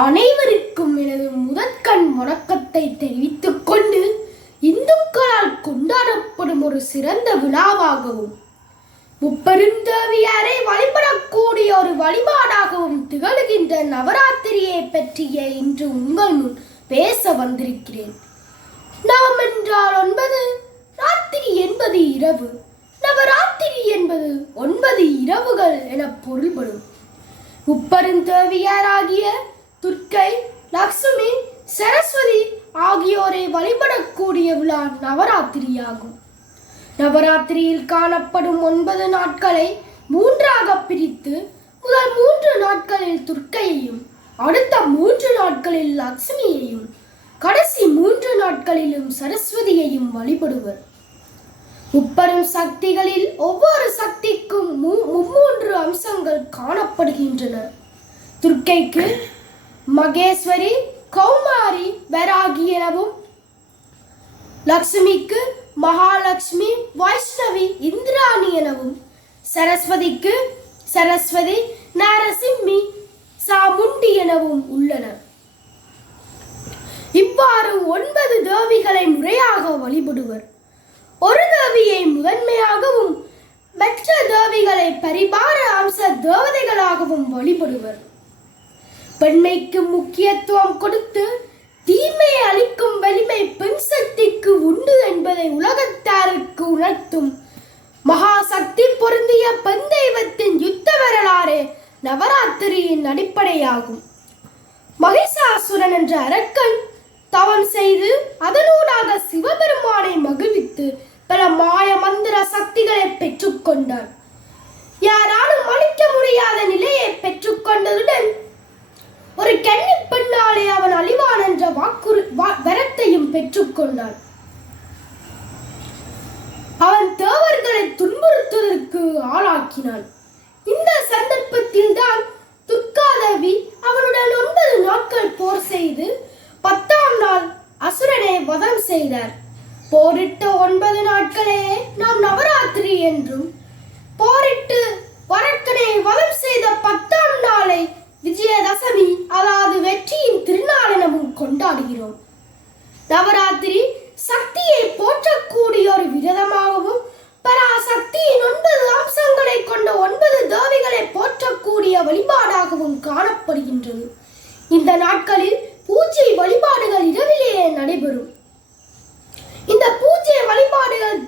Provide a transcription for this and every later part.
அனைவருக்கும் எனது முதற்கண் வணக்கத்தை தெரிவித்துக் கொண்டு இந்துக்களால் கொண்டாடப்படும் ஒரு சிறந்த விழாவாகவும் முப்பெருந்தேவியாரை வழிபடக்கூடிய ஒரு வழிபாடாகவும் திகழ்கின்ற நவராத்திரியை பற்றிய இன்று உங்கள் முன் பேச வந்திருக்கிறேன். நவம் என்றால் ஒன்பது ராத்திரி என்பது இரவு நவராத்திரி என்பது ஒன்பது இரவுகள் என பொருள்படும். முப்பெருந்தேவியாராகிய துர்க்கை லக்ஷ்மி சரஸ்வதி ஆகியோரை வழிபடக்கூடிய விழா நவராத்திரியாகும். நவராத்திரியில் காணப்படும் ஒன்பது நாட்களை மூன்றாக பிரித்து முதல் மூன்று நாட்களில் துர்க்கையையும் அடுத்த மூன்று நாட்களில் லக்ஷ்மியையும் கடைசி மூன்று நாட்களிலும் சரஸ்வதியையும் வழிபடுவர். முப்பெரும் சக்திகளில் ஒவ்வொரு சக்திக்கும் மும்மூன்று அம்சங்கள் காணப்படுகின்றன. துர்க்கைக்கு மகேஸ்வரி கௌமாரி வராகி எனவும் லக்ஷ்மிக்கு மகாலட்சுமி வைஷ்ணவி இந்திராணி எனவும் சரஸ்வதிக்கு சரஸ்வதி நரசிம்மி சாமுண்டி எனவும் உள்ளனர் இவ்வாறு ஒன்பது தேவிகளை முறையாக வழிபடுவர். ஒரு தேவியை முதன்மையாகவும் மற்ற தேவிகளை பரிபார அம்ச தேவதைகளாகவும் வழிபடுவர். பெண்மைக்கு முக்கியத்துவம் கொடுத்து தீமையை அளிக்கும் வலிமை பெண் சக்திக்கு உண்டு என்பதை உலகத்தாருக்கு உணர்த்தும். மகா சக்தி பொருந்திய பெண் தெய்வத்தின் யுத்த வரலாறு நவராத்திரியின் அடிப்படையாகும். மகிஷாசுரன் என்ற அரக்கன் தவம் செய்து அதனூடாக சிவபெருமானை மகிழ்வித்து பல மாய மந்திர சக்திகளை பெற்றுக்கொண்டார் யாராலும் அழிக்க முடியாத நிலையை பெற்றுக்கொண்டதுடன் ஒரு கன்னி பெண்ணாலே அவன் அழிவான் என்ற வாக்குறு வரத்தையும் பெற்றுக்கொண்டான். அவன் தேவர்களை துன்புறுத்துவதற்கு ஆளாக்கினான். இந்த சந்தர்ப்பத்தில் தான் துர்காதேவி அவனுடன் ஒன்பது நாட்கள் போர் செய்து பத்தாம் நாள் அசுரனை வதம் செய்தார். போரிட்ட ஒன்பது நாட்களே நாம் நவராத்திரி என்றும் போரிட்டு வரக்கனை வதம் செய்த பத்தாம் நாளை விஜயதசமி அதாவது வெற்றியின் திருநாள் எனவும் கொண்டாடுகிறோம் நவராத்திரி சக்தியை போற்றக்கூடிய ஒரு விரதமாகவும் பராசக்தியின் ஒன்பது அம்சங்களை கொண்ட ஒன்பது தேவிகளை போற்றக்கூடிய வழிபாடாகவும் காணப்படுகின்றது. இந்த நாட்களில் பூஜை வழிபாடுகள் இரவிலேயே நடைபெறும். இந்த பூஜை வழிபாடுகள்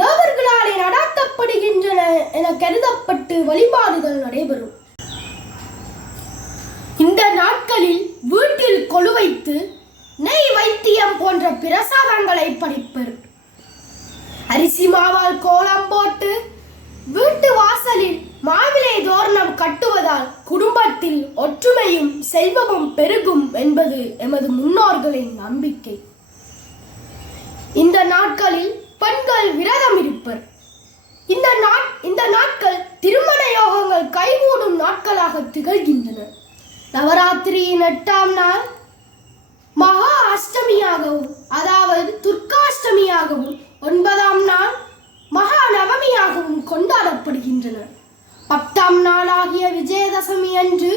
தேவர்களாலே நடாத்தப்படுகின்றன என கருதப்பட்டு வழிபாடுகள் நடைபெறும். இந்த நாட்களில் வீட்டில் கொலுவைத்து நெய் வைத்தியம் போன்ற பிரசாதங்களை படிப்பர். அரிசி மாவால் கோலம் போட்டு வீட்டு வாசலில் மாவிலை தோரணம் கட்டுவதால் உலகத்தில் ஒற்றுமையும் செல்வமும் பெருகும் என்பது எமது முன்னோர்களின் நம்பிக்கை. இந்த நாட்களில் பெண்கள் விரதம் இருப்பர். இந்த நாட் இந்த நாட்கள் திருமண யோகங்கள் கைகூடும் நாட்களாக திகழ்கின்றன. நவராத்திரியின் எட்டாம் நாள் மகா அஷ்டமியாகவும் அதாவது துர்காஷ்டமியாகவும் ஒன்பதாம் நாள் மகா நவமியாகவும் கொண்டாடப்படுகின்றன. பத்தாம் நாளாகிய விஜயதசமி அன்று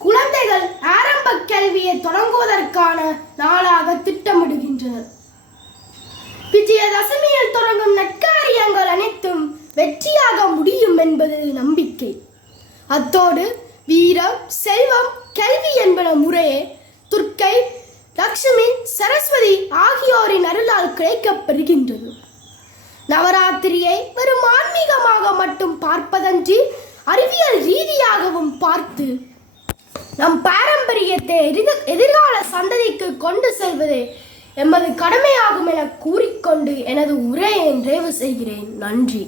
குழந்தைகள் ஆரம்ப கல்வியை தொடங்குவதற்கான நாளாக திட்டமிடுகின்றனர். விஜயதசமியில் தொடங்கும் நற்காரியங்கள் அனைத்தும் வெற்றியாக முடியும் என்பது நம்பிக்கை. அத்தோடு வீரம் செல்வம் கல்வி என்பன முறையே துர்க்கை லக்ஷ்மி சரஸ்வதி ஆகியோரின் அருளால் கிடைக்கப்பெறுகின்றது நவராத்திரியை வெறும் ஆன்மீகமாக மட்டும் பார்ப்பதன்றி அறிவியல் ரீதியாகவும் பார்த்து நம் பாரம்பரியத்தை எதிர் எதிர்கால சந்ததிக்கு கொண்டு செல்வதே எமது கடமையாகும் என கூறிக்கொண்டு எனது உரையை நிறைவு செய்கிறேன். நன்றி.